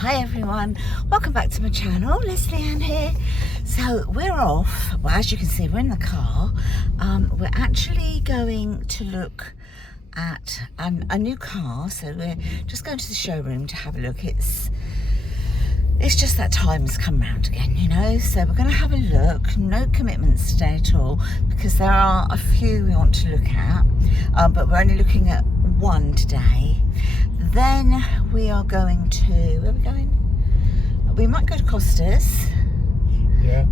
Hi everyone, welcome back to my channel. Lesleyanne here. So we're off. Well, as you can see, we're in the car. We're actually going to look at a new car. So we're just going to the showroom to have a look. It's just that time has come round again, you know. So we're going to have a look. No commitments today at all, because there are a few we want to look at, but we're only looking at one today. Then we are going to, where are we going? We might go to Costa's.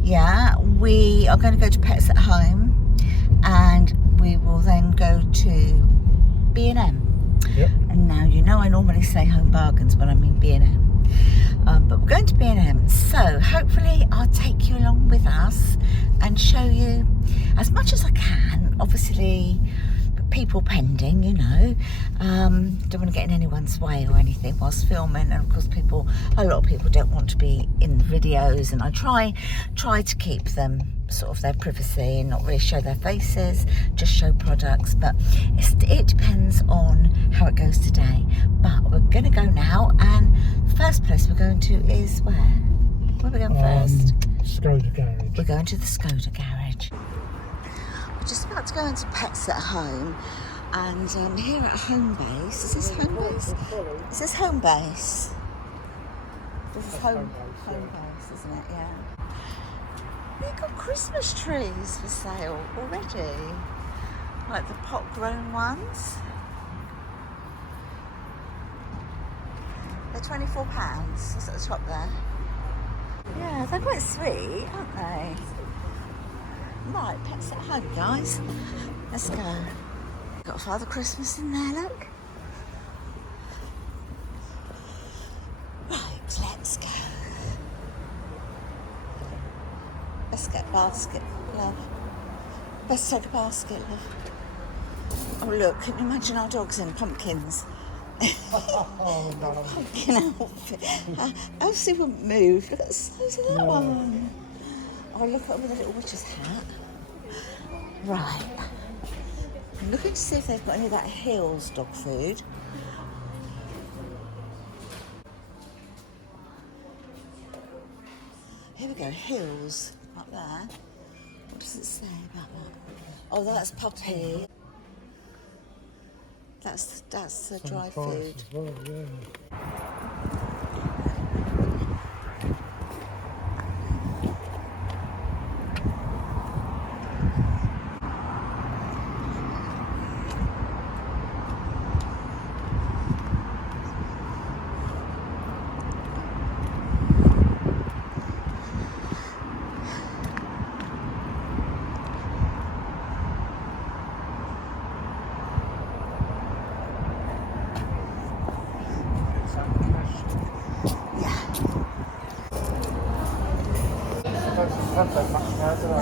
Yeah, we are going to go to Pets at Home, and we will then go to B&M. Yep. And now, you know, I normally say Home Bargains, but I mean B&M. But we're going to B&M, so hopefully I'll take you along with us and show you as much as I can. Obviously, people pending, you know. Don't want to get in anyone's way or anything whilst filming, and of course a lot of people don't want to be in the videos, and I try to keep them sort of their privacy and not really show their faces, just show products, but it depends on how it goes today. But we're going to go now, and the first place we're going to is where are we going first? Skoda Garage. We're going to the Skoda Garage. We're just about to go into Pets at Home, and here at Home Base. Is this Home Base? Is this Home Base? This is home base, isn't it? Yeah. They've got Christmas trees for sale already, like the pot-grown ones. They're £24. That's at the top there. Yeah, they're quite sweet, aren't they? Right, Pets at Home, guys. Let's go. Got Father Christmas in there, look. Right, let's go. Let's get a basket, love. Let's take a basket, love. Oh look, can you imagine our dogs in pumpkins? Oh no. Pumpkin outfit. Elsie wouldn't move. Look at the size of that one. Oh, look at her with a little witch's hat. Right. I'm looking to see if they've got any of that Hills dog food. Here we go, Hills, up there. What does it say about that? Oh, that's puppy. That's the dry food. Well, yeah. Have that much now, do I?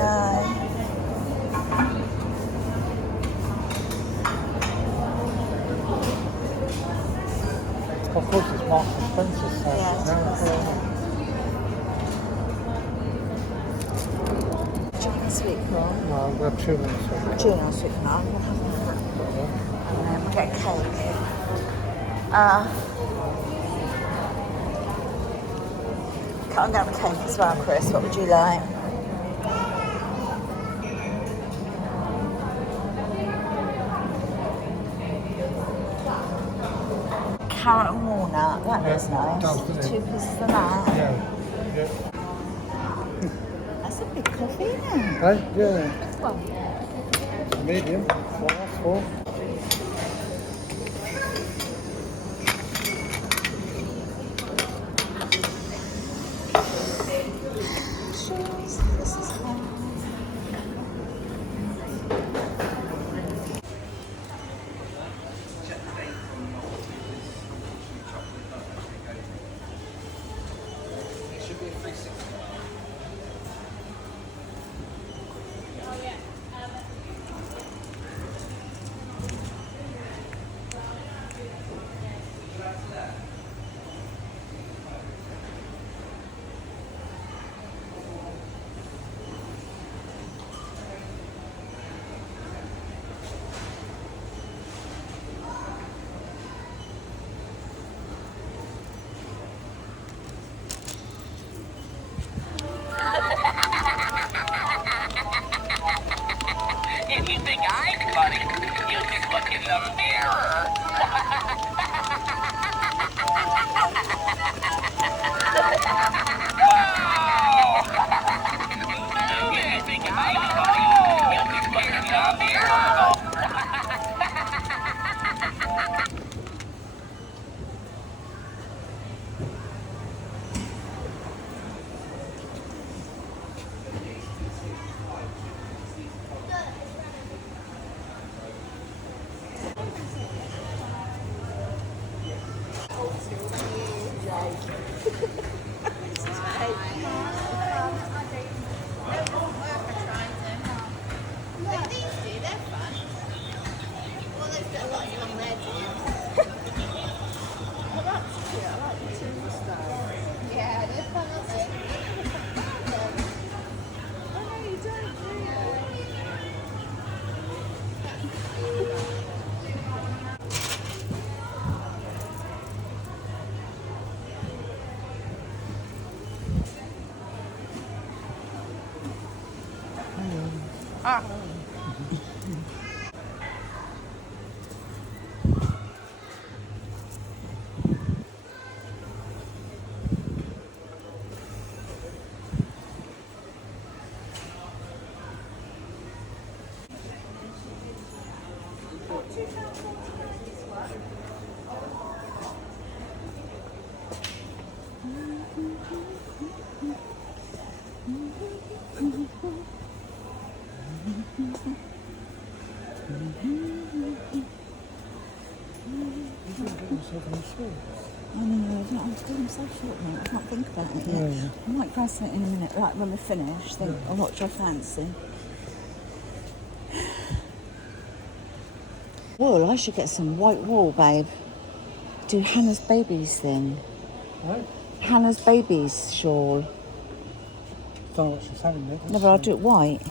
Of course, it's Marks and Spencer's sale now. Do you want a sweet corn? No, we're tuna sweet corn. Tuna sweet corn. I'm going to have that. Yeah. And then we'll get cake. Cut down the cake as well, Chris. What would you like? Carrot and walnut. That looks nice. Does, doesn't it? 2 pieces of that. Yeah. That's a big coffee, isn't it? Hey? Yeah. Well, Medium. What that's for? this is fine. the mirror. I know, I'm feeling so short, mate. I can't think about it yet. Yeah. I might grab something in a minute, like when we finish, think, oh, what do I fancy? Wool, I should get some white wool, babe. Do Hannah's babies thing. Right? Hannah's babies shawl. Don't know what she's having there. No, but I'll do it white.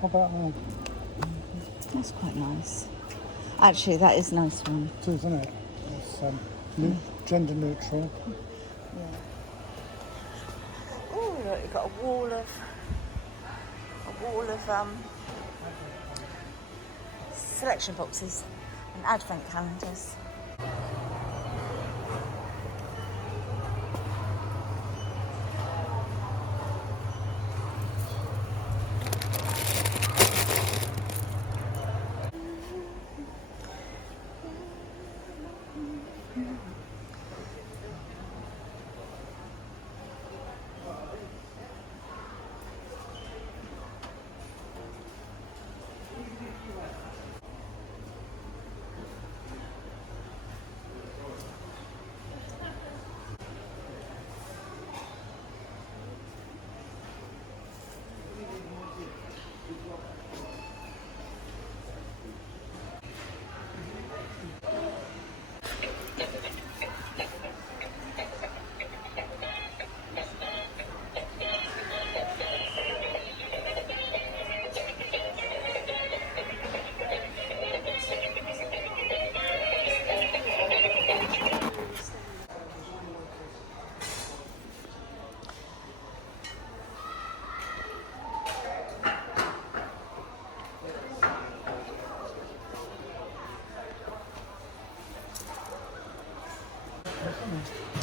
How about that? That's quite nice. Actually, that is a nice one. It is, isn't it? It's gender neutral. Oh, look, you've got a wall of selection boxes and advent calendars.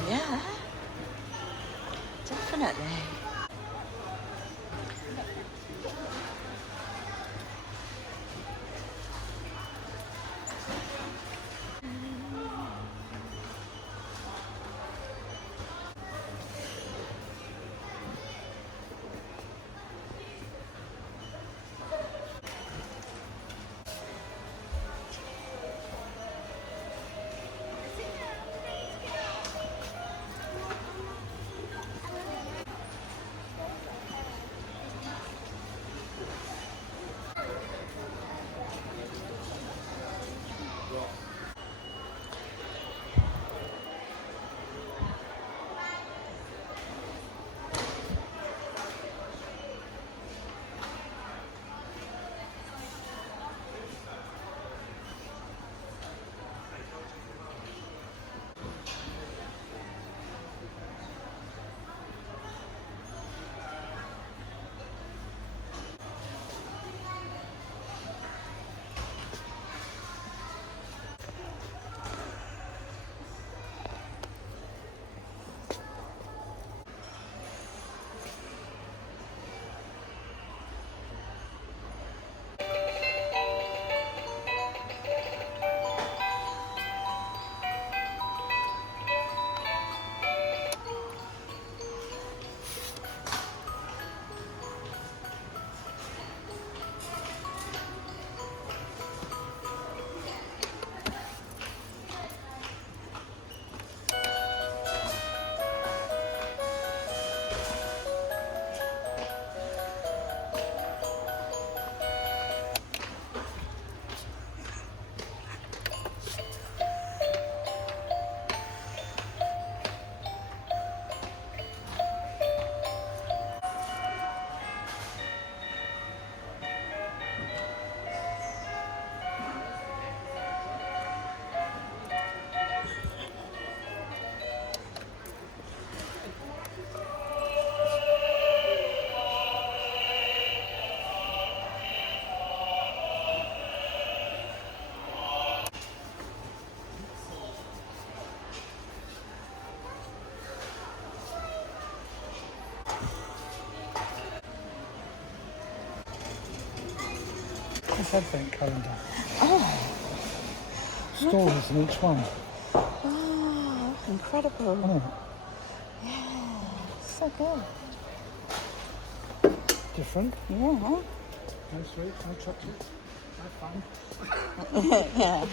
Yeah, definitely. This advent calendar. Oh, Stories in each one. oh, incredible. Oh, Yeah, so good. different. Yeah. No sweet, no chocolate. No fun. Yeah.